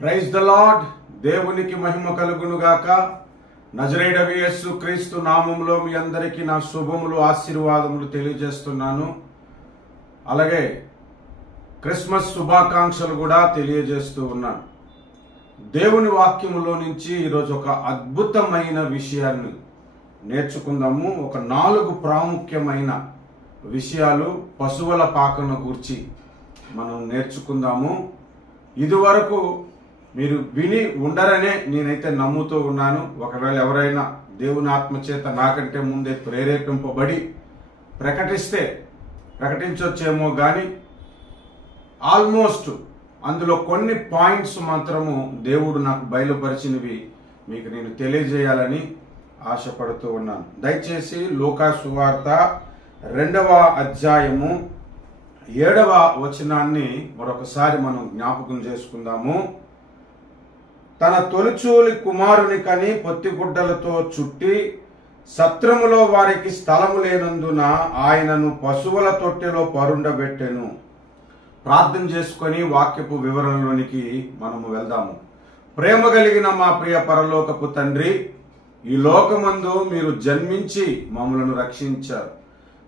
Praise the lord. దేవునికి మహిమ కలుగును గాక. నజరేయుడగు యేసు క్రీస్తు నామములో మీ అందరికీ నా శుభములు ఆశీర్వాదములు తెలియజేస్తున్నాను. అలాగే క్రిస్మస్ శుభాకాంక్షలు కూడా తెలియజేస్తూ ఉన్నాను. దేవుని వాక్యములో నుంచి ఈరోజు ఒక అద్భుతమైన విషయాన్ని నేర్చుకుందాము. ఒక 4 ప్రాముఖ్యమైన విషయాలు పశువుల పాకను గురించి మనం నేర్చుకుందాము. ఇదివరకు మీరు విని ఉండరనే నేనైతే నమ్ముతూ ఉన్నాను. ఒకవేళ ఎవరైనా దేవుని ఆత్మచేత నాకంటే ముందే ప్రేరేపింపబడి ప్రకటించొచ్చేమో కానీ ఆల్మోస్ట్ అందులో కొన్ని పాయింట్స్ మాత్రము దేవుడు నాకు బయలుపరిచినవి మీకు నేను తెలియజేయాలని ఆశపడుతూ ఉన్నాను. దయచేసి లూకా సువార్త 2వ అధ్యాయము 7వ వచనాన్ని మరొకసారి మనం జ్ఞాపకం చేసుకుందాము. తన తొలిచూలి కుమారుని కని పొత్తిగుడ్డలతో చుట్టి సత్రములో వారికి స్థలము లేనందున ఆయనను పశువుల తొట్టెలో పరుండబెట్టెను. ప్రార్థన చేసుకొని వాక్యపు వివరణలోనికి మనము వెళ్దాము. ప్రేమ కలిగిన మా ప్రియ పరలోకపు తండ్రి, ఈ లోకమందు మీరు జన్మించి మమ్మలను రక్షించారు.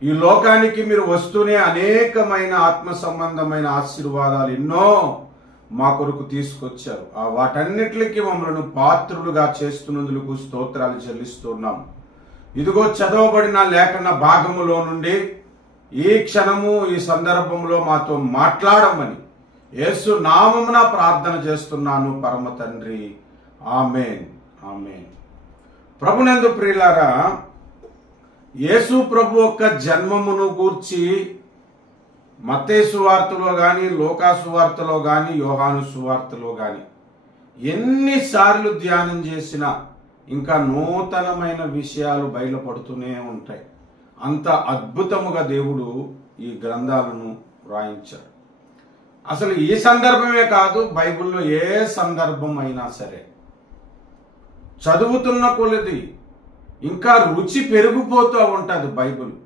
ఈ లోకానికి మీరు వస్తూనే అనేకమైన ఆత్మ సంబంధమైన ఆశీర్వాదాలు ఎన్నో మా కొరకు తీసుకొచ్చారు. ఆ వాటన్నిటికీ మమ్మల్ని పాత్రులుగా చేస్తున్నందుకు స్తోత్రాలు చెల్లిస్తున్నాం. ఇదిగో చదవబడిన లేఖన భాగములో నుండి ఈ క్షణము ఈ సందర్భంలో మాతో మాట్లాడమని యేసు నామమున ప్రార్థన చేస్తున్నాను పరమ తండ్రి. ఆమేన్, ఆమేన్. ప్రభునందు ప్రియులారా, యేసు ప్రభు యొక్క జన్మమును గూర్చి మత్తయి సువార్తలో గాని, లూకా సువార్తలో గాని, యోహాను సువార్తలో గాని ఎన్నిసార్లు ధ్యానం చేసినా ఇంకా నూతనమైన విషయాలు బయలుపడుతూనే ఉంటాయి. అంత అద్భుతముగా దేవుడు ఈ గ్రంథాలను రాయించాడు. అసలు ఈ సందర్భమే కాదు, బైబిల్లో ఏ సందర్భం అయినా సరే చదువుతున్న కొలది ఇంకా రుచి పెరిగిపోతూ ఉంటుంది బైబిల్.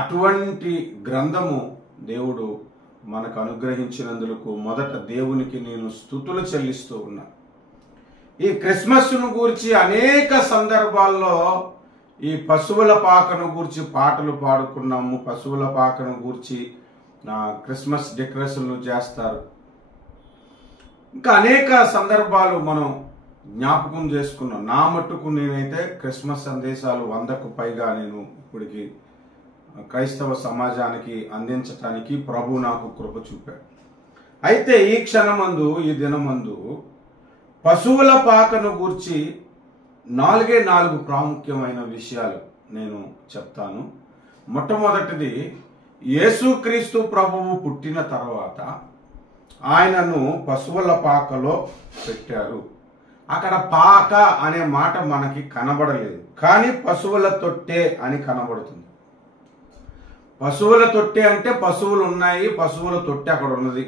అటువంటి గ్రంథము దేవుడు మనకు అనుగ్రహించినందుకు మొదట దేవునికి నేను స్తుతులు చెల్లిస్తూ ఉన్నా. ఈ క్రిస్మస్ను గూర్చి అనేక సందర్భాల్లో ఈ పశువుల పాకను గూర్చి పాటలు పాడుకున్నాము. పశువుల పాకను గూర్చి క్రిస్మస్ డెకరేషన్లు చేస్తారు. ఇంకా అనేక సందర్భాలు మనం జ్ఞాపకం చేసుకున్నాం. నా మట్టుకు నేనైతే క్రిస్మస్ సందేశాలు 100కు పైగా నేను ఇప్పటికి క్రైస్తవ సమాజానికి అందించటానికి ప్రభు నాకు కృప చూపాడు. అయితే ఈ క్షణమందు, ఈ దినమందు పశువుల పాకను గూర్చి 4 ప్రాముఖ్యమైన విషయాలు నేను చెప్తాను. మొట్టమొదటిది, యేసుక్రీస్తు ప్రభువు పుట్టిన తర్వాత ఆయనను పశువుల పాకలో పెట్టారు. అక్కడ పాక అనే మాట మనకి కనబడలేదు, కానీ పశువుల తొట్టె అని కనబడుతుంది. పశువుల తొట్టె అంటే పశువులు ఉన్నాయి, పశువుల తొట్టె అక్కడ ఉన్నది.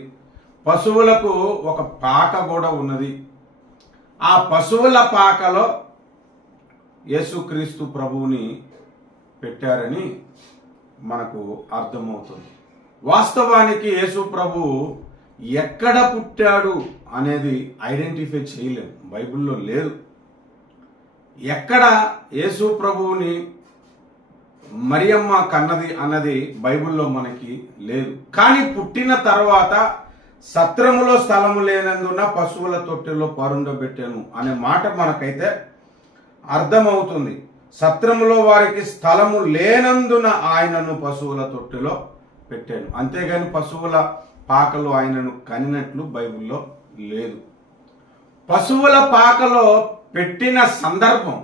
పశువులకు ఒక పాక కూడా ఉన్నది. ఆ పశువుల పాకలో యేసుక్రీస్తు ప్రభువుని పెట్టారని మనకు అర్థమవుతుంది. వాస్తవానికి యేసు ప్రభువు ఎక్కడ పుట్టాడు అనేది ఐడెంటిఫై చేయలేము, బైబిల్లో లేదు. ఎక్కడ యేసు ప్రభువుని మరియమ్మ కన్నది అన్నది బైబిల్లో మనకి లేదు. కానీ పుట్టిన తర్వాత సత్రములో స్థలము లేనందున పశువుల తొట్టెలో పరుండబెట్టాను అనే మాట మనకైతే అర్థమవుతుంది. సత్రములో వారికి స్థలము లేనందున ఆయనను పశువుల తొట్టెలో పెట్టాను. అంతేగాని పశువుల పాకలో ఆయనను కనినట్లు బైబిల్లో లేదు. పశువుల పాకలో పెట్టిన సందర్భం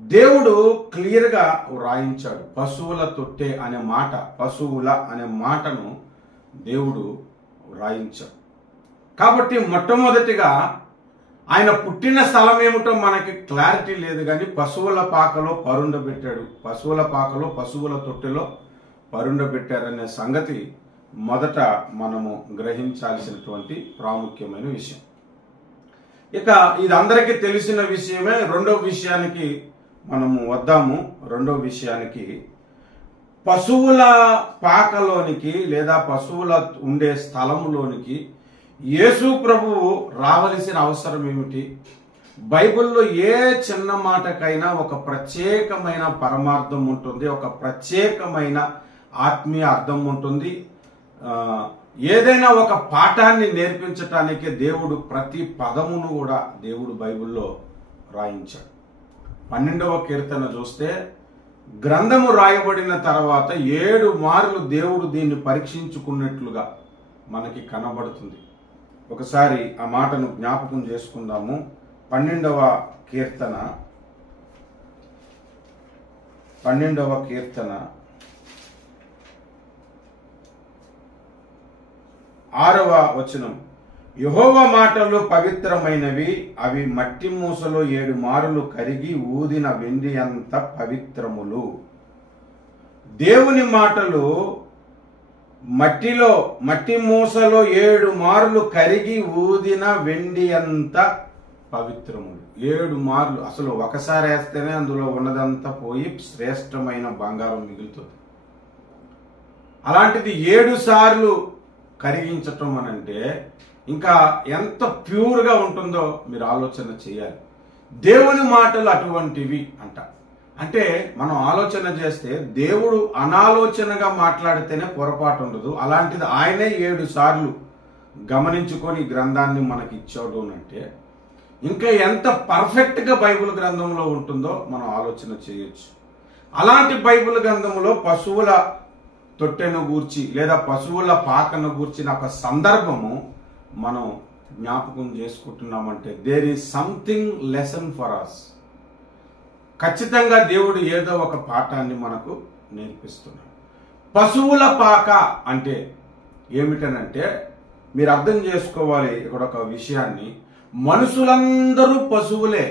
దేవుడు క్లియర్గా రాయించాడు. పశువుల తొట్టె అనే మాట, పశువుల అనే మాటను దేవుడు రాయించాడు. కాబట్టి మొట్టమొదటిగా ఆయన పుట్టిన స్థలం ఏమిటో మనకి క్లారిటీ లేదు, కానీ పశువుల పాకలో పరుండబెట్టాడు. పశువుల పాకలో, పశువుల తొట్టెలో పరుండబెట్టారనే సంగతి మొదట మనము గ్రహించాల్సినటువంటి ప్రాముఖ్యమైన విషయం. ఇక ఇది అందరికీ తెలిసిన విషయమే. రెండవ విషయానికి మనము వద్దాము. రెండవ విషయానికి, పశువుల పాకలోనికి లేదా పశువుల ఉండే స్థలంలోనికి యేసు ప్రభువు రావలసిన అవసరం ఏమిటి? బైబిల్లో ఏ చిన్న మాటకైనా ఒక ప్రత్యేకమైన పరమార్థం ఉంటుంది, ఒక ప్రత్యేకమైన ఆత్మీయ అర్థం ఉంటుంది. ఏదైనా ఒక పాఠాన్ని నేర్పించటానికి దేవుడు ప్రతి పదమును కూడా దేవుడు బైబిల్లో రాయించాడు. 12వ కీర్తన చూస్తే గ్రంథము రాయబడిన తర్వాత 7 మార్లు దేవుడు దీన్ని పరీక్షించుకున్నట్లుగా మనకి కనబడుతుంది. ఒకసారి ఆ మాటను జ్ఞాపకం చేసుకుందాము. 12వ కీర్తన 6వ వచనం. యెహోవా మాటలు పవిత్రమైనవి, అవి మట్టి మూసలో 7 మారులు కరిగి ఊదిన వెండి అంత పవిత్రములు. దేవుని మాటలు మట్టి మూసలో 7 మారులు కరిగి ఊదిన వెండి అంత పవిత్రములు. 7 మార్లు, అసలు ఒకసారి వేస్తేనే అందులో ఉన్నదంతా పోయి శ్రేష్టమైన బంగారం మిగులుతుంది. అలాంటిది 7 సార్లు కరిగించటం అనంటే ఇంకా ఎంత ప్యూర్గా ఉంటుందో మీరు ఆలోచన చేయాలి. దేవుని మాటలు అటువంటివి అంటే మనం ఆలోచన చేస్తే దేవుడు అనాలోచనగా మాట్లాడితేనే పొరపాటు ఉండదు. అలాంటిది ఆయనే 7 సార్లు గమనించుకొని గ్రంథాన్ని మనకి ఇచ్చాడు అంటే ఇంకా ఎంత పర్ఫెక్ట్గా బైబిల్ గ్రంథంలో ఉంటుందో మనం ఆలోచన చేయొచ్చు. అలాంటి బైబిల్ గ్రంథంలో పశువుల తొట్టెను గూర్చి లేదా పశువుల పాకను గూర్చిన ఒక సందర్భము మనం జ్ఞాపకం చేసుకుంటున్నామంటే there is something lesson for us. ఖచ్చితంగా దేవుడు ఏదో ఒక పాఠాన్ని మనకు నేర్పిస్తున్నాడు. పశువుల పాక అంటే ఏమిటనంటే మీరు అర్థం చేసుకోవాలి ఇక్కడ ఒక విషయాన్ని. మనుషులందరూ పశువులే.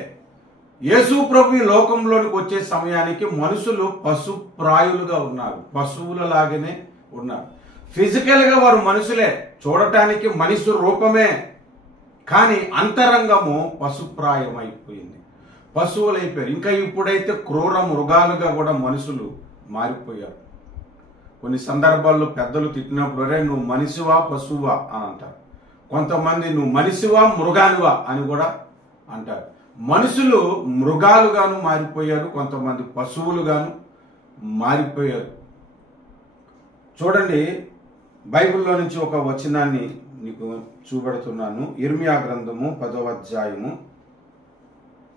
యేసు ప్రభు ఈ లోకంలోనికి వచ్చే సమయానికి మనుషులు పశుప్రాయులుగా ఉన్నారు, పశువులలాగానే ఉన్నారు. ఫిజికల్గా వారు మనుషులే, చూడటానికి మనిషి రూపమే, కానీ అంతరంగము పశుప్రాయం అయిపోయింది, పశువులైపోయారు. ఇంకా ఇప్పుడైతే క్రూర మృగాలుగా కూడా మనుషులు మారిపోయారు. కొన్ని సందర్భాల్లో పెద్దలు తిట్టినప్పుడు రే నువ్వు మనిషివా పశువా అని అంటారు. కొంతమంది నువ్వు మనిషివా మృగాలువా అని కూడా అంటారు. మనుషులు మృగాలుగాను మారిపోయారు, కొంతమంది పశువులుగాను మారిపోయారు. చూడండి, బైబిల్లో నుంచి ఒక వచనాన్ని నీకు చూపెడుతున్నాను. ఇర్మియా గ్రంథము 10వ అధ్యాయము,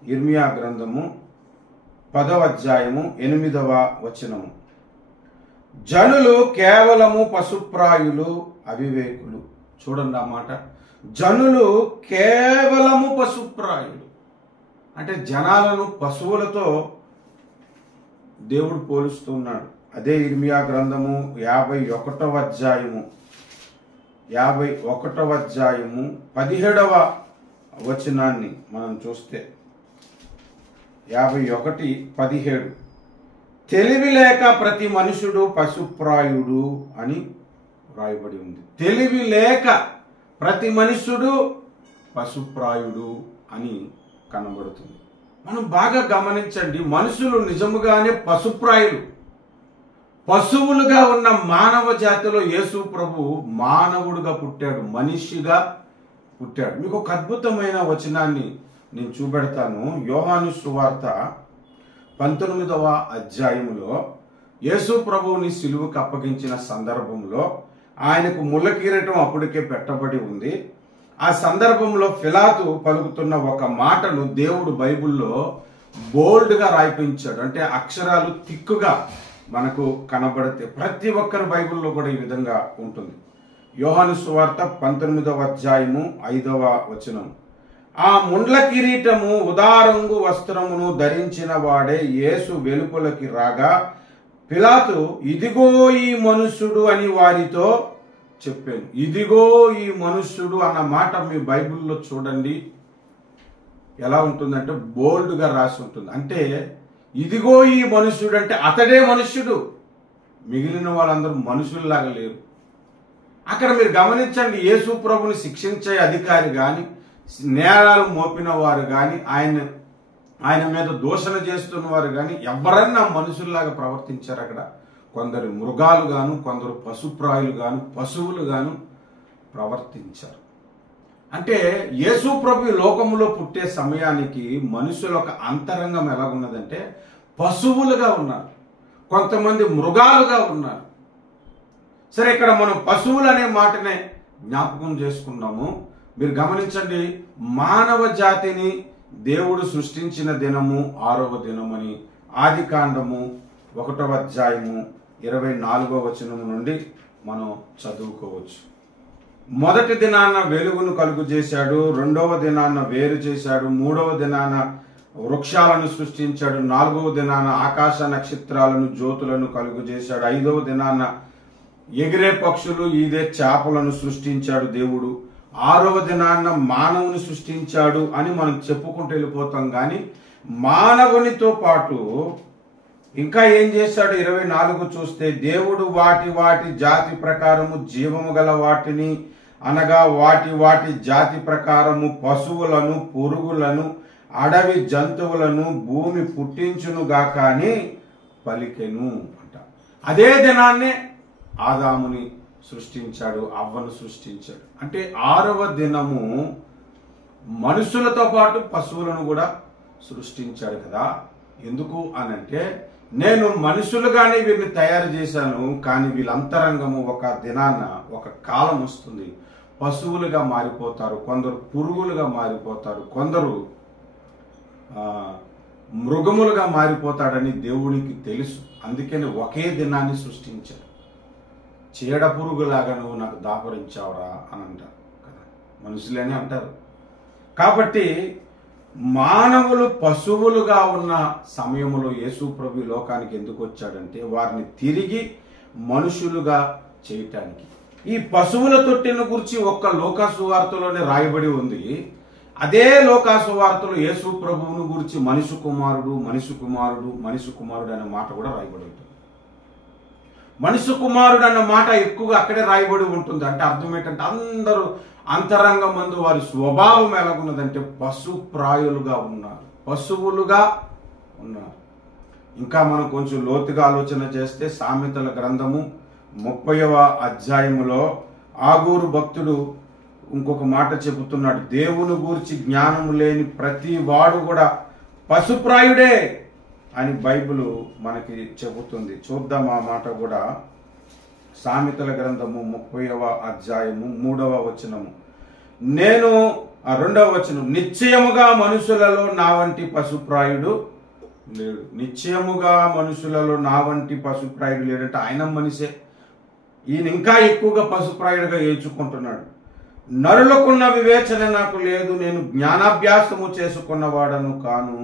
ఇర్మియా గ్రంథము 10వ అధ్యాయము 8వ వచనము. జనులు కేవలము పశుప్రాయులు, అవివేకులు. చూడండి ఆ మాట, జనులు కేవలము పశుప్రాయులు అంటే జనాలను పశువులతో దేవుడు పోలుస్తున్నాడు. అదే ఇర్మియా గ్రంథము 51వ అధ్యాయము 17వ వచనాన్ని మనం చూస్తే 51:17 తెలివి లేక ప్రతి మనుషుడు పశుప్రాయుడు అని రాయబడి ఉంది. తెలివి లేక ప్రతి మనుషుడు పశుప్రాయుడు అని కనబడుతుంది. మనం బాగా గమనించండి, మనుషులు నిజముగానే పశుప్రాయులు. పశువులుగా ఉన్న మానవ జాతిలో యేసు ప్రభు మానవుడుగా పుట్టాడు, మనిషిగా పుట్టాడు. మీకు ఒక అద్భుతమైన వచనాన్ని నేను చూపెడతాను. యోహాను సువార్త 19వ అధ్యాయములో యేసు ప్రభువుని సిలువకు అప్పగించిన సందర్భంలో ఆయనకు ముళ్ళ కిరీటం అప్పటికే పెట్టబడి ఉంది. ఆ సందర్భంలో పిలాతు పలుకుతున్న ఒక మాటను దేవుడు బైబిల్లో బోల్డ్గా రాయిపించాడు. అంటే అక్షరాలు తిక్కుగా మనకు కనబడితే ప్రతి ఒక్కరి బైబిల్లో కూడా ఈ విధంగా ఉంటుంది. యోహాను సువార్త 19వ అధ్యాయము 5వ వచనం. ఆ ముండ్ల కిరీటము ఉదారంగు వస్త్రమును ధరించిన వాడే యేసు వెలుపలకి రాగా పిలాతు ఇదిగో ఈ మనుష్యుడు అని వారితో చెప్పాను. ఇదిగో ఈ మనుష్యుడు అన్న మాట మీ బైబిల్లో చూడండి ఎలా ఉంటుందంటే బోల్డ్గా రాసి ఉంటుంది. అంటే ఇదిగో ఈ మనుష్యుడు అంటే అతడే మనుష్యుడు, మిగిలిన వాళ్ళందరూ మనుషుల్లాగా లేరు. అక్కడ మీరు గమనించండి, యేసు ప్రభుని శిక్షించే అధికారి కానీ నేరాలు మోపిన వారు కానీ ఆయన మీద దూషణ చేస్తున్న వారు కానీ ఎవరన్నా మనుషుల్లాగా ప్రవర్తించారు. అక్కడ కొందరు మృగాలు గాను, కొందరు పశుప్రాయులు గాను, పశువులు గాను ప్రవర్తించారు. అంటే యేసు ప్రభు లోకములో పుట్టే సమయానికి మనుషుల ఒక అంతరంగం ఎలాగున్నదంటే పశువులుగా ఉన్నారు, కొంతమంది మృగాలుగా ఉన్నారు. సరే, ఇక్కడ మనం పశువులు అనే మాటనే జ్ఞాపకం చేసుకున్నాము. మీరు గమనించండి, మానవ జాతిని దేవుడు సృష్టించిన దినము 6వ దినమని ఆదికాండము 1వ అధ్యాయము 24వ వచనము నుండి మనం చదువుకోవచ్చు. మొదటి దినాన వెలుగును కలుగు చేశాడు, 2వ దినాన వేరు చేశాడు, 3వ దినాన వృక్షాలను సృష్టించాడు, 4వ దినాన ఆకాశ నక్షత్రాలను జ్యోతులను కలుగు చేశాడు, 5వ దినాన ఎగిరే పక్షులు ఈదే చేపలను సృష్టించాడు దేవుడు, 6వ దినాన మానవుని సృష్టించాడు అని మనం చెప్పుకుంటూ వెళ్ళిపోతాం. కానీ మానవునితో పాటు ఇంకా ఏం చేశాడు? 24 చూస్తే, దేవుడు వాటి వాటి జాతి ప్రకారము జీవము గల వాటిని అనగా వాటి జాతి ప్రకారము పశువులను, పురుగులను, అడవి జంతువులను భూమి పుట్టించునుగాక అని పలికెను అంట. అదే దినాన్నే ఆదాముని సృష్టించాడు, అవ్వను సృష్టించాడు. అంటే 6వ దినము మనుషులతో పాటు పశువులను కూడా సృష్టించాడు కదా. ఎందుకు అనంటే, నేను మనుషులుగానే వీరిని తయారు చేశాను, కానీ వీళ్ళ అంతరంగము ఒక దినాన ఒక కాలం వస్తుంది, పశువులుగా మారిపోతారు, కొందరు పురుగులుగా మారిపోతారు, కొందరు మృగములుగా మారిపోతాడని దేవునికి తెలుసు. అందుకని ఒకే దినాన్ని సృష్టించాడు. చీడ పురుగులాగా నువ్వు నాకు దాపరించావురా అని అంటారు కదా, మనుషులేనే అంటారు. కాబట్టి మానవులు పశువులుగా ఉన్న సమయంలో యేసు ప్రభు లోకానికి ఎందుకు వచ్చాడంటే, వారిని తిరిగి మనుషులుగా చేయటానికి. ఈ పశువుల తొట్టిని గురించి ఒక్క లోకాసు వార్తలోనే రాయబడి ఉంది. అదే లోకాసు వార్తలో యేసు ప్రభువును గురించి మనిషి కుమారుడు అనే మాట కూడా రాయబడి ఉంటుంది. మనిషి కుమారుడు అన్న మాట ఎక్కువగా అక్కడే రాయబడి ఉంటుంది. అంటే అర్థం ఏంటంటే, అందరూ అంతరంగం మందు వారి స్వభావం ఎలాగున్నదంటే పశుప్రాయులుగా ఉన్నారు, పశువులుగా ఉన్నారు. ఇంకా మనం కొంచెం లోతుగా ఆలోచన చేస్తే సామెతల గ్రంథము 30వ అధ్యాయములో ఆగూరు భక్తుడు ఇంకొక మాట చెబుతున్నాడు, దేవుని గూర్చి జ్ఞానము లేని ప్రతి వాడు కూడా పశుప్రాయుడే అని బైబిల్ మనకి చెబుతుంది. చూద్దాం ఆ మాట కూడా. సామెతల గ్రంథము 30వ అధ్యాయము 3వ వచనము. నేను 2వ వచనం, నిశ్చయముగా మనుషులలో నా వంటి పశుప్రాయుడు లేడు. నిశ్చయముగా మనుషులలో నా వంటి పశుప్రాయుడు లేడంటే ఆయన మనిషే. ఈయన ఇంకా ఎక్కువగా పశుప్రాయుడుగా ఏడ్చుకుంటున్నాడు. నరులకున్న వివేచన నాకు లేదు, నేను జ్ఞానాభ్యాసము చేసుకున్నవాడను కాను,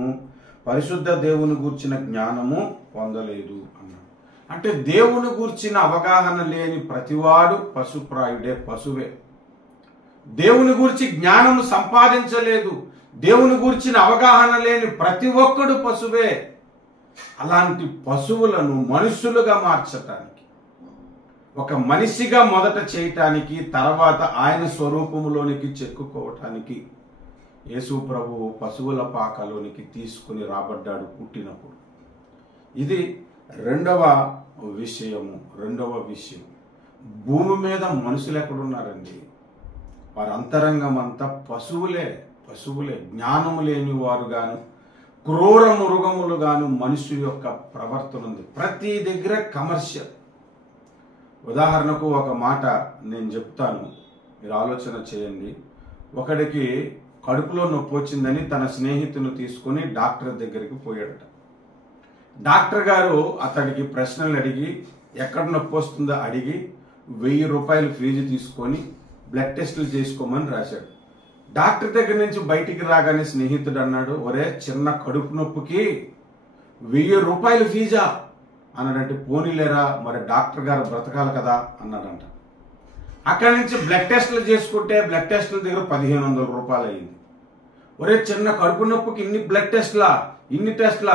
పరిశుద్ధ దేవుని గూర్చిన జ్ఞానము పొందలేదు అన్నాడు. అంటే దేవుని గూర్చిన అవగాహన లేని ప్రతివాడు పశుప్రాయుడే, పశువే. దేవుని గూర్చి జ్ఞానము సంపాదించలేదు, దేవుని గూర్చిన అవగాహన లేని ప్రతి ఒక్కడు పశువే. అలాంటి పశువులను మనుషులుగా మార్చటానికి, ఒక మనిషిగా మొదట చేయటానికి, తర్వాత ఆయన స్వరూపములోనికి చెక్కుకోవటానికి యేసు ప్రభువు పశువుల పాకలోనికి తీసుకుని రాబడ్డాడు పుట్టినప్పుడు. ఇది రెండవ విషయం. భూమి మీద మనుషులు ఎక్కడున్నారండి? వారి అంతరంగం అంతా పశువులే. జ్ఞానము లేని వారు గాను, క్రూర మృగములు గాను మనుషుల యొక్క ప్రవర్తన ఉంది. ప్రతి దగ్గర కమర్షియల్. ఉదాహరణకు ఒక మాట నేను చెప్తాను, మీరు ఆలోచన చేయండి. ఒకడికి కడుపులో నొప్పి వచ్చిందని తన స్నేహితుని తీసుకుని డాక్టర్ దగ్గరికి పోయాడట. డాక్టర్ గారు అతడికి ప్రశ్నలు అడిగి, ఎక్కడ నొప్పి వస్తుందో అడిగి 1000 రూపాయలు ఫీజు తీసుకొని బ్లడ్ టెస్టులు చేసుకోమని రాశాడు. డాక్టర్ దగ్గర నుంచి బయటికి రాగానే స్నేహితుడు అన్నాడు, ఒరే చిన్న కడుపు నొప్పికి 1000 రూపాయలు ఫీజా అన్నాడంటే, పోనీలేరా మరి డాక్టర్ గారు బ్రతకాలి కదా అన్నాడంట. అక్కడి నుంచి బ్లడ్ టెస్టులు చేసుకుంటే బ్లడ్ టెస్టుల దగ్గర 1500 రూపాయలు అయింది. ఒరే చిన్న కడుపు నొప్పికి ఇన్ని టెస్టులా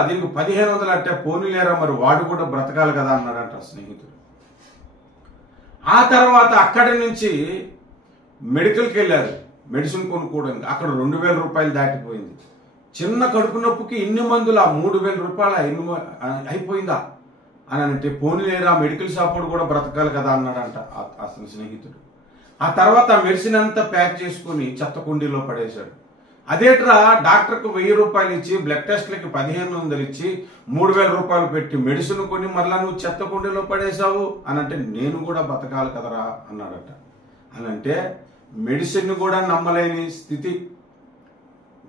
దీనికి 1500 అంటే, పోనీలేరా మరి వాడు కూడా బ్రతకాలి కదా అన్నాడంట స్నేహితుడు. ఆ తర్వాత అక్కడి నుంచి మెడికల్కి వెళ్ళారు, మెడిసిన్ కొనుక్కోవడానికి. అక్కడ 2000 రూపాయలు దాటిపోయింది. చిన్న కడుపు నొప్పికి ఇన్ని మందులు 3000 రూపాయలు అయిపోయిందా అని అంటే, పోనీలేరా మెడికల్ షాప్ కూడా బ్రతకాలి కదా అన్నాడంట అతని స్నేహితుడు. ఆ తర్వాత ఆ మెడిసిన్ అంతా ప్యాక్ చేసుకుని చెత్త కుండీలో పడేశాడు. అదేట్రా, డాక్టర్కు 1000 రూపాయలు ఇచ్చి, బ్లడ్ టెస్ట్లకి 1500 ఇచ్చి, 3000 రూపాయలు పెట్టి మెడిసిన్ కొని మళ్ళా నువ్వు చెత్త కుండీలో పడేశావు అని అంటే, నేను కూడా బతకాలి కదరా అన్నాడట. అని అంటే మెడిసిన్ కూడా నమ్మలేని స్థితి,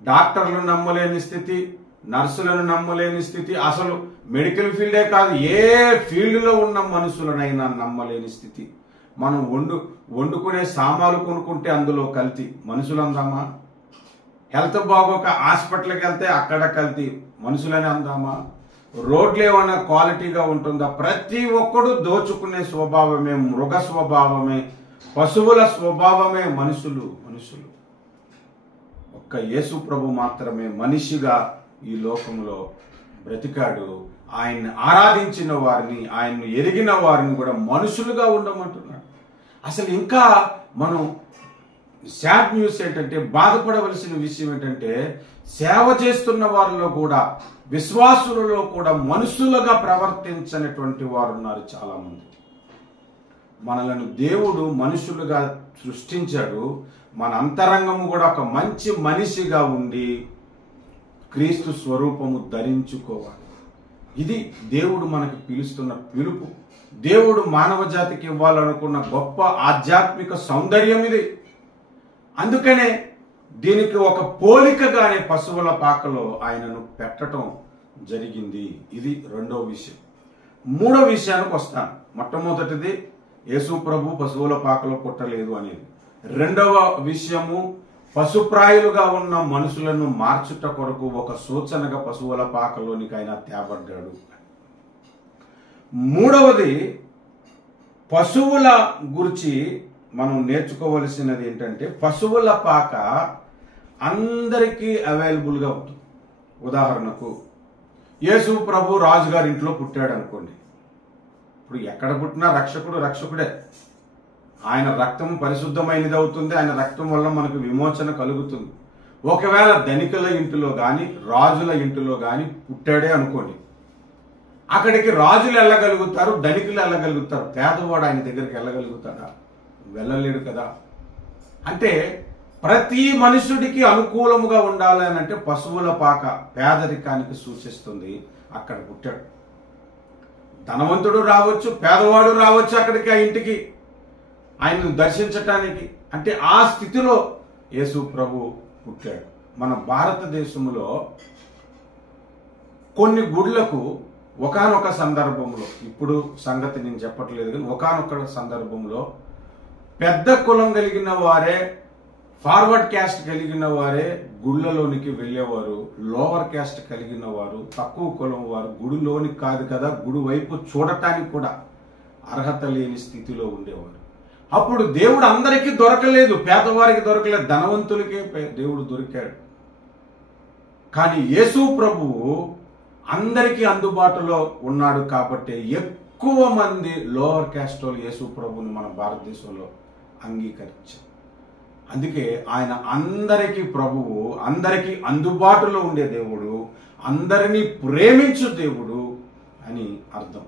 డాక్టర్లు నమ్మలేని స్థితి, నర్సులను నమ్మలేని స్థితి, అసలు మెడికల్ ఫీల్డే కాదు ఏ ఫీల్డ్లో ఉన్న మనుషులనైనా నమ్మలేని స్థితి. మనం వండుకునే సామాన్లు కొనుక్కుంటే అందులో కల్తీ, మనుషులు అందామా? హెల్త్ బాగోక హాస్పిటల్కి వెళ్తే అక్కడ కల్తీ, మనుషులని అందామా? రోడ్లు ఏమైనా క్వాలిటీగా ఉంటుందా? ప్రతి ఒక్కడు దోచుకునే స్వభావమే, మృగ స్వభావమే, పశువుల స్వభావమే మనుషులు. ఒక్క యేసు ప్రభు మాత్రమే మనిషిగా ఈ లోకంలో బ్రతికాడు. ఆయన్ని ఆరాధించిన వారిని, ఆయన్ని ఎరిగిన వారిని కూడా మనుషులుగా ఉండమంటున్నాడు. అసలు ఇంకా మనం సాడ్ న్యూస్ ఏంటంటే, బాధపడవలసిన విషయం ఏంటంటే, సేవ చేస్తున్న వారిలో కూడా, విశ్వాసులలో కూడా మనుషులుగా ప్రవర్తించనటువంటి వారు ఉన్నారు చాలా మంది. మనలను దేవుడు మనుషులుగా సృష్టించాడు. మన అంతరంగము కూడా ఒక మంచి మనిషిగా ఉండి క్రీస్తు స్వరూపము ధరించుకోవాలి. ఇది దేవుడు మనకి పిలుస్తున్న పిలుపు. దేవుడు మానవ జాతికి ఇవ్వాలనుకున్న గొప్ప ఆధ్యాత్మిక సౌందర్యం ఇది. అందుకనే దీనికి ఒక పోలికగానే పశువుల పాకలో ఆయనను పెట్టడం జరిగింది. ఇది రెండవ విషయం. మూడో విషయానికి వస్తాను. మొట్టమొదటిది యేసు ప్రభు పశువుల పాకలో పుట్టలేదు అనేది. రెండవ విషయము, పశుప్రాయులుగా ఉన్న మనుషులను మార్చుట కొరకు ఒక సూచనగా పశువుల పాకలోనికి ఆయన తేబడ్డాడు. మూడవది, పశువుల గురించి మనం నేర్చుకోవలసినది ఏంటంటే, పశువుల పాక అందరికీ అవైలబుల్గా ఉంటుంది. ఉదాహరణకు యేసు ప్రభు రాజుగారి ఇంట్లో పుట్టాడు అనుకోండి. ఇప్పుడు ఎక్కడ పుట్టినా రక్షకుడే. ఆయన రక్తం పరిశుద్ధమైనది అవుతుంది. ఆయన రక్తం వల్ల మనకు విమోచన కలుగుతుంది. ఒకవేళ ధనికుల ఇంటిలో కానీ రాజుల ఇంటిలో కానీ పుట్టాడే అనుకోండి, అక్కడికి రాజులు వెళ్ళగలుగుతారు, ధనికులు వెళ్ళగలుగుతారు. పేదవాడు ఆయన దగ్గరికి వెళ్ళగలుగుతాడా? వెళ్ళలేడు కదా. అంటే ప్రతి మనుషుడికి అనుకూలముగా ఉండాలి అని అంటే పశువుల పాక పేదరికానికి సూచిస్తుంది. అక్కడ పుట్టాడు. ధనవంతుడు రావచ్చు, పేదవాడు రావచ్చు అక్కడికి, ఆ ఇంటికి ఆయన్ను దర్శించటానికి. అంటే ఆ స్థితిలో యేసు ప్రభు పుట్టాడు. మన భారతదేశంలో కొన్ని గుడ్లకు ఒకానొక సందర్భంలో, ఇప్పుడు సంగతి నేను చెప్పట్లేదు కానీ ఒకానొక సందర్భంలో పెద్ద కులం కలిగిన వారే, ఫార్వర్డ్ క్యాస్ట్ కలిగిన వారే గుళ్ళలోనికి వెళ్ళేవారు. లోవర్ క్యాస్ట్ కలిగిన వారు, తక్కువ కులం వారు గుడిలోనికి కాదు కదా, గుడి వైపు చూడటానికి కూడా అర్హత లేని స్థితిలో ఉండేవారు. అప్పుడు దేవుడు అందరికీ దొరకలేదు, పేదవారికి దొరకలేదు, ధనవంతులకే దేవుడు దొరికాడు. కానీ యేసు ప్రభువు అందరికీ అందుబాటులో ఉన్నాడు కాబట్టి ఎక్కువ మంది లోవర్ క్యాస్ట్ వాళ్ళు యేసు ప్రభువుని మన భారతదేశంలో అంగీకరించారు. అందుకే ఆయన అందరికీ ప్రభువు, అందరికీ అందుబాటులో ఉండే దేవుడు, అందరినీ ప్రేమించు దేవుడు అని అర్థం.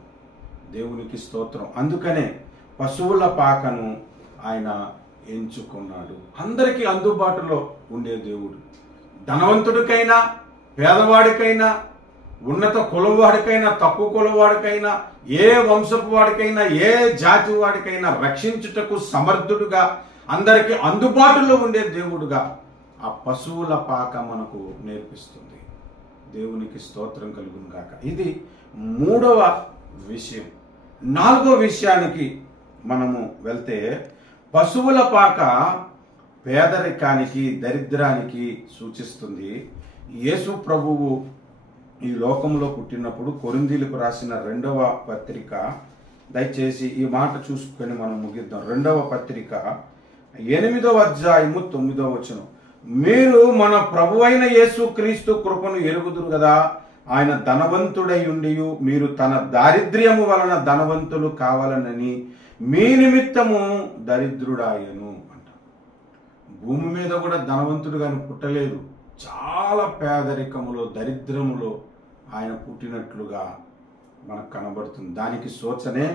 దేవునికి స్తోత్రం. అందుకనే పశువుల పాకను ఆయన ఎంచుకున్నాడు. అందరికీ అందుబాటులో ఉండే దేవుడు. ధనవంతుడికైనా, పేదవాడికైనా, ఉన్నత కులవాడికైనా, తక్కువ కులవాడికైనా, ఏ వంశపు వాడికైనా, ఏ జాతి వాడికైనా రక్షించుటకు సమర్థుడుగా, అందరికీ అందుబాటులో ఉండే దేవుడుగా ఆ పశువుల పాక మనకు నేర్పిస్తుంది. దేవునికి స్తోత్రం కలుగును గాక. ఇది మూడవ విషయం. నాలుగో విషయానికి మనము వెళ్తే, పశువుల పాక పేదరికానికి, దరిద్రానికి సూచిస్తుంది. యేసు ప్రభువు ఈ లోకంలో పుట్టినప్పుడు కొరింథీయులకు రాసిన 2వ పత్రిక, దయచేసి ఈ మాట చూసుకొని మనం ముగిద్దాం. 2వ పత్రిక 8వ అధ్యాయము 9వ వచనం. మీరు మన ప్రభువైన యేసు క్రీస్తు కృపను ఎరుగుదురు కదా, ఆయన ధనవంతుడై ఉండి మీరు తన దారిద్ర్యము వలన ధనవంతులు కావాలనని మీ నిమిత్తము దరిద్రుడాయను అంట. భూమి మీద కూడా ధనవంతుడుగాని పుట్టలేదు. చాలా పేదరికములో, దరిద్రములో ఆయన పుట్టినట్లుగా మనకు కనబడుతుంది. దానికి సూచనే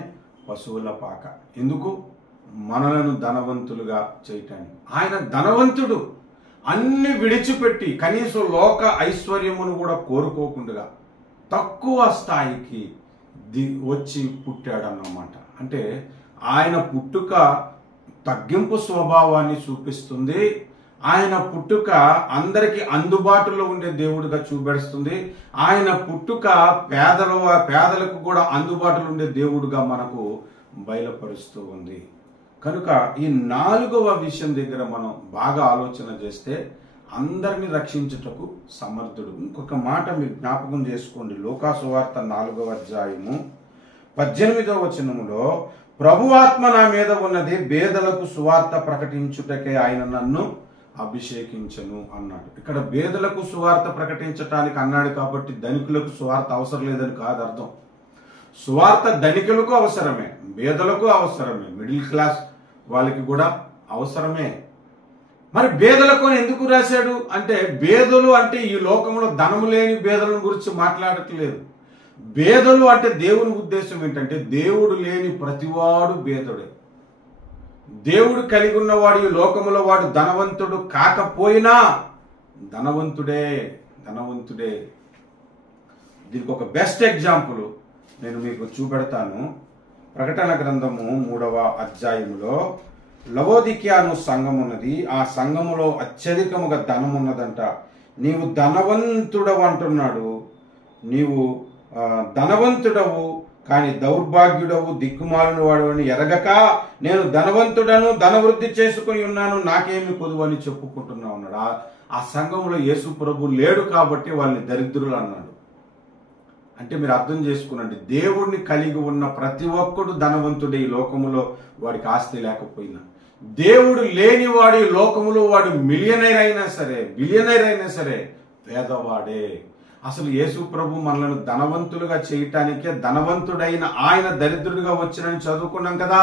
పశువుల పాక. ఎందుకు? మనలను ధనవంతులుగా చేయటానికి. ఆయన ధనవంతుడు, అన్ని విడిచిపెట్టి కనీసం లోక ఐశ్వర్యమును కూడా కోరుకోకుండా తక్కువ స్థాయికి వచ్చి పుట్టాడన్నమాట. అంటే ఆయన పుట్టుక తగ్గింపు స్వభావాన్ని చూపిస్తుంది. ఆయన పుట్టుక అందరికీ అందుబాటులో ఉండే దేవుడిగా చూపెడుతుంది. ఆయన పుట్టుక పేదలకు కూడా అందుబాటులో ఉండే దేవుడిగా మనకు బయలుపరుస్తూ ఉంది. కనుక ఈ 4వ విషయం దగ్గర మనం బాగా ఆలోచన చేస్తే అందరిని రక్షించుటకు సమర్థుడు. ఇంకొక మాట మీరు జ్ఞాపకం చేసుకోండి. లూకా సువార్త 4వ అధ్యాయము 18వ వచనములో, ప్రభువాత్మ నా మీద ఉన్నది, బేదలకు సువార్త ప్రకటించుటకే ఆయన నన్ను అభిషేకించను అన్నాడు. ఇక్కడ బేదలకు సువార్త ప్రకటించటానికి అన్నాడు కాబట్టి ధనికులకు సువార్త అవసరం లేదని కాదు అర్థం. సువార్త ధనికులకు అవసరమే, బేదలకు అవసరమే, మిడిల్ క్లాస్ వాళ్ళకి కూడా అవసరమే. మరి బేదలకు ఎందుకు రాశాడు అంటే, బేదలు అంటే ఈ లోకంలో ధనము లేని బేదలను గురించి మాట్లాడట్లేదు. బేదలు అంటే దేవుని ఉద్దేశం ఏంటంటే, దేవుడు లేని ప్రతివాడు బేదుడే. దేవుడు కలిగి ఉన్నవాడు ఈ లోకములో వాడు ధనవంతుడు కాకపోయినా ధనవంతుడే. దీనికి ఒక బెస్ట్ ఎగ్జాంపుల్ నేను మీకు చూపెడతాను. ప్రకటన గ్రంథము 3వ అధ్యాయములో లవోదికియాను సంఘం ఉన్నది. ఆ సంఘములో అత్యధికముగా ధనం ఉన్నదంట. నీవు ధనవంతుడవు అంటున్నాడు. నీవు ధనవంతుడవు కానీ దౌర్భాగ్యుడవు, దిక్కుమాలిన వాడు అని ఎరగక, నేను ధనవంతుడను, ధనవృద్ధి చేసుకుని ఉన్నాను, నాకేమి కొదువు అని చెప్పుకుంటున్నా ఉన్నాడు. ఆ సంఘంలో యేసు ప్రభు లేడు కాబట్టి వాళ్ళని దరిద్రులు అన్నాడు. అంటే మీరు అర్థం చేసుకునండి, దేవుడిని కలిగి ఉన్న ప్రతి ఒక్కడు ధనవంతుడే ఈ లోకములో, వాడికి ఆస్తి లేకపోయినా. దేవుడు లేనివాడు ఈ లోకములో వాడు మిలియనైర్ అయినా సరే, బిలియనైర్ అయినా సరే పేదవాడే. అసలు యేసు ప్రభు మనలను ధనవంతులుగా చేయటానికే ధనవంతుడైన ఆయన దరిద్రుడిగా వచ్చినని చదువుకున్నాం కదా.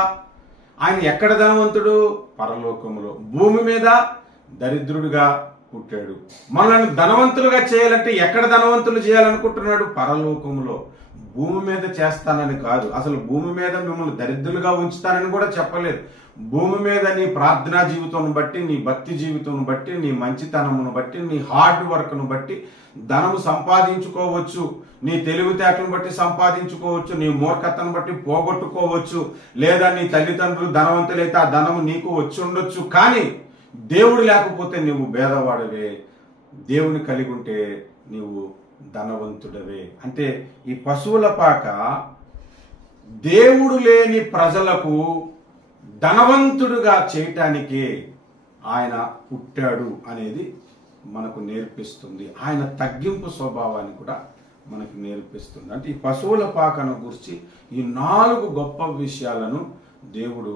ఆయన ఎక్కడ ధనవంతుడు? పరలోకములో. భూమి మీద దరిద్రుడిగా పుట్టాడు. మనల్ని ధనవంతులుగా చేయాలంటే ఎక్కడ ధనవంతులు చేయాలనుకుంటున్నాడు? పరలోకములో. భూమి మీద చేస్తానని కాదు, అసలు భూమి మీద మిమ్మల్ని దరిద్రులుగా ఉంచుతానని కూడా చెప్పలేదు. భూమి మీద నీ ప్రార్థనా జీవితం బట్టి, నీ భక్తి జీవితం బట్టి, నీ మంచితనమును బట్టి, నీ హార్డ్ వర్క్ను బట్టి ధనము సంపాదించుకోవచ్చు. నీ తెలివితేటలను బట్టి సంపాదించుకోవచ్చు, నీ మూర్ఖతను బట్టి పోగొట్టుకోవచ్చు, లేదా నీ తల్లిదండ్రులు ధనవంతులైతే ఆ ధనము నీకు వచ్చి ఉండొచ్చు. కానీ దేవుడు లేకపోతే నువ్వు భేదవాడవే, దేవుని కలిగి ఉంటే నీవు ధనవంతుడవే. అంటే ఈ పశువుల పాక దేవుడు లేని ప్రజలకు ధనవంతుడుగా చేయటానికే ఆయన పుట్టాడు అనేది మనకు నేర్పిస్తుంది. ఆయన తగ్గింపు స్వభావాన్ని కూడా మనకు నేర్పిస్తుంది. అంటే ఈ పశువుల పాకను గురించి ఈ 4 గొప్ప విషయాలను దేవుడు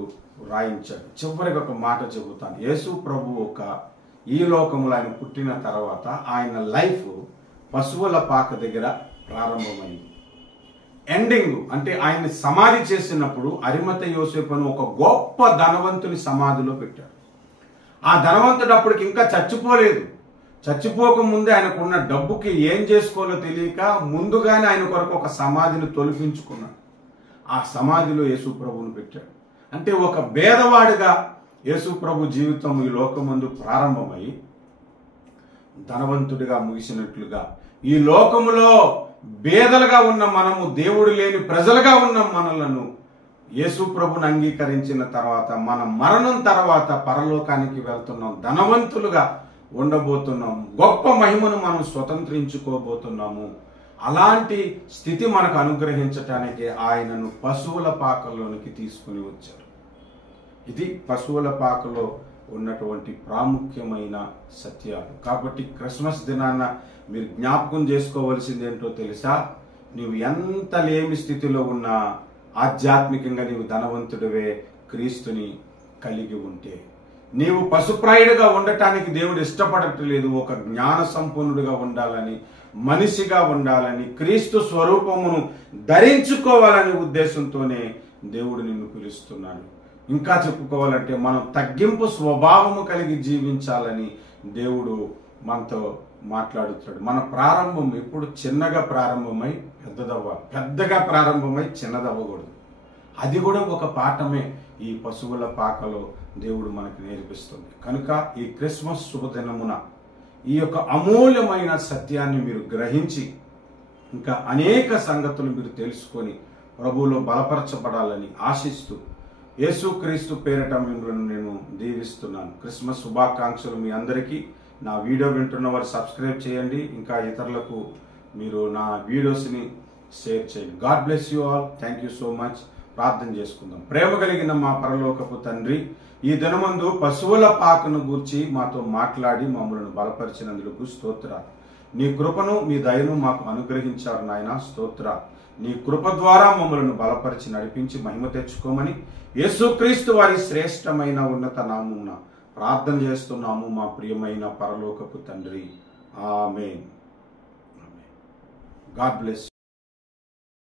రాయించాడు. చివరికి ఒక మాట చెబుతాను. యేసు ప్రభు ఈ లోకంలో ఆయన పుట్టిన తర్వాత ఆయన లైఫ్ పశువుల పాక దగ్గర ప్రారంభమైంది. ఎండింగ్ అంటే ఆయన్ని సమాధి చేసినప్పుడు అరిమత యోసేపును ఒక గొప్ప ధనవంతుని సమాధిలో పెట్టాడు. ఆ ధనవంతుడు అప్పటికి ఇంకా చచ్చిపోలేదు. చచ్చిపోకముందే ఆయనకున్న డబ్బుకి ఏం చేసుకోవాలో తెలియక ముందుగానే ఆయన కొరకు ఒక సమాధిని తొలిపించుకున్నాడు. ఆ సమాధిలో యేసు ప్రభువును పెట్టాడు. అంటే ఒక భేదవాడిగా యేసు ప్రభు జీవితం ఈ లోకమందు ప్రారంభమై ధనవంతుడిగా ముగిసినట్లుగా ఈ లోకములో భేదలుగా ఉన్న మనము, దేవుడు లేని ప్రజలుగా ఉన్న మనలను యేసు ప్రభుని అంగీకరించిన తర్వాత మన మరణం తర్వాత పరలోకానికి వెళ్తున్నాం, ధనవంతులుగా ఉండబోతున్నాం, గొప్ప మహిమను మనం స్వతంత్రించుకోబోతున్నాము. అలాంటి స్థితి మనకు అనుగ్రహించటానికి ఆయనను పశువుల పాకలోనికి తీసుకుని వచ్చారు. ఇది పశువుల పాకలో ఉన్నటువంటి ప్రాముఖ్యమైన సత్యాలు. కాబట్టి క్రిస్మస్ దినాన మీరు జ్ఞాపకం చేసుకోవలసింది ఏంటో తెలుసా? నీవు ఎంత లేమి స్థితిలో ఉన్నా ఆధ్యాత్మికంగా నీవు ధనవంతుడివే క్రీస్తుని కలిగి ఉంటే. నీవు పశుప్రాయుడిగా ఉండటానికి దేవుడు ఇష్టపడట్లేదు. ఒక జ్ఞాన సంపన్నుడిగా ఉండాలని, మనిషిగా ఉండాలని, క్రీస్తు స్వరూపమును ధరించుకోవాలనే ఉద్దేశంతోనే దేవుడు నిన్ను పిలుస్తున్నాడు. ఇంకా చెప్పుకోవాలంటే మనం తగ్గింపు స్వభావము కలిగి జీవించాలని దేవుడు మనతో మాట్లాడుతాడు. మన ప్రారంభం ఎప్పుడు చిన్నగా ప్రారంభమై పెద్దదవ్వాలి, పెద్దగా ప్రారంభమై చిన్నదవ్వకూడదు. అది కూడా ఒక పాఠమే. ఈ పశువుల పాకలో దేవుడు మనకు నేర్పిస్తుంది. కనుక ఈ క్రిస్మస్ శుభదినమున ఈ యొక్క అమూల్యమైన సత్యాన్ని మీరు గ్రహించి ఇంకా అనేక సంగతులు మీరు తెలుసుకొని ప్రభువులో బలపరచబడాలని ఆశిస్తూ యేసుక్రీస్తు పేరిట మిమ్మల్ని నేను దీవిస్తున్నాను. క్రిస్మస్ శుభాకాంక్షలు మీ అందరికీ. నా వీడియో వింటున్న వారు సబ్స్క్రైబ్ చేయండి, ఇంకా ఇతరులకు మీరు నా వీడియోస్ని షేర్ చేయండి. God bless you all. Thank you so much. ప్రార్థన చేసుకుందాం. ప్రేమ కలిగిన మా పరలోకపు తండ్రి, ఈ దినమందు పశువుల పాకను గూర్చి మాతో మాట్లాడి మమ్మల్ని బలపరిచినందుకు స్తోత్రాలు. నీ కృపను మీ దయను మాకు అనుగ్రహించారు నాయన. స్తోత్రాలు. నీ కృప ద్వారా మమ్మల్ని బలపరిచి నడిపించి మహిమ తెచ్చుకోమని యేసుక్రీస్తు వారి శ్రేష్టమైన ఉన్నత నామమున ప్రార్థన చేస్తున్నాము మా ప్రియమైన పరలోకపు తండ్రి. ఆమేన్. God bless.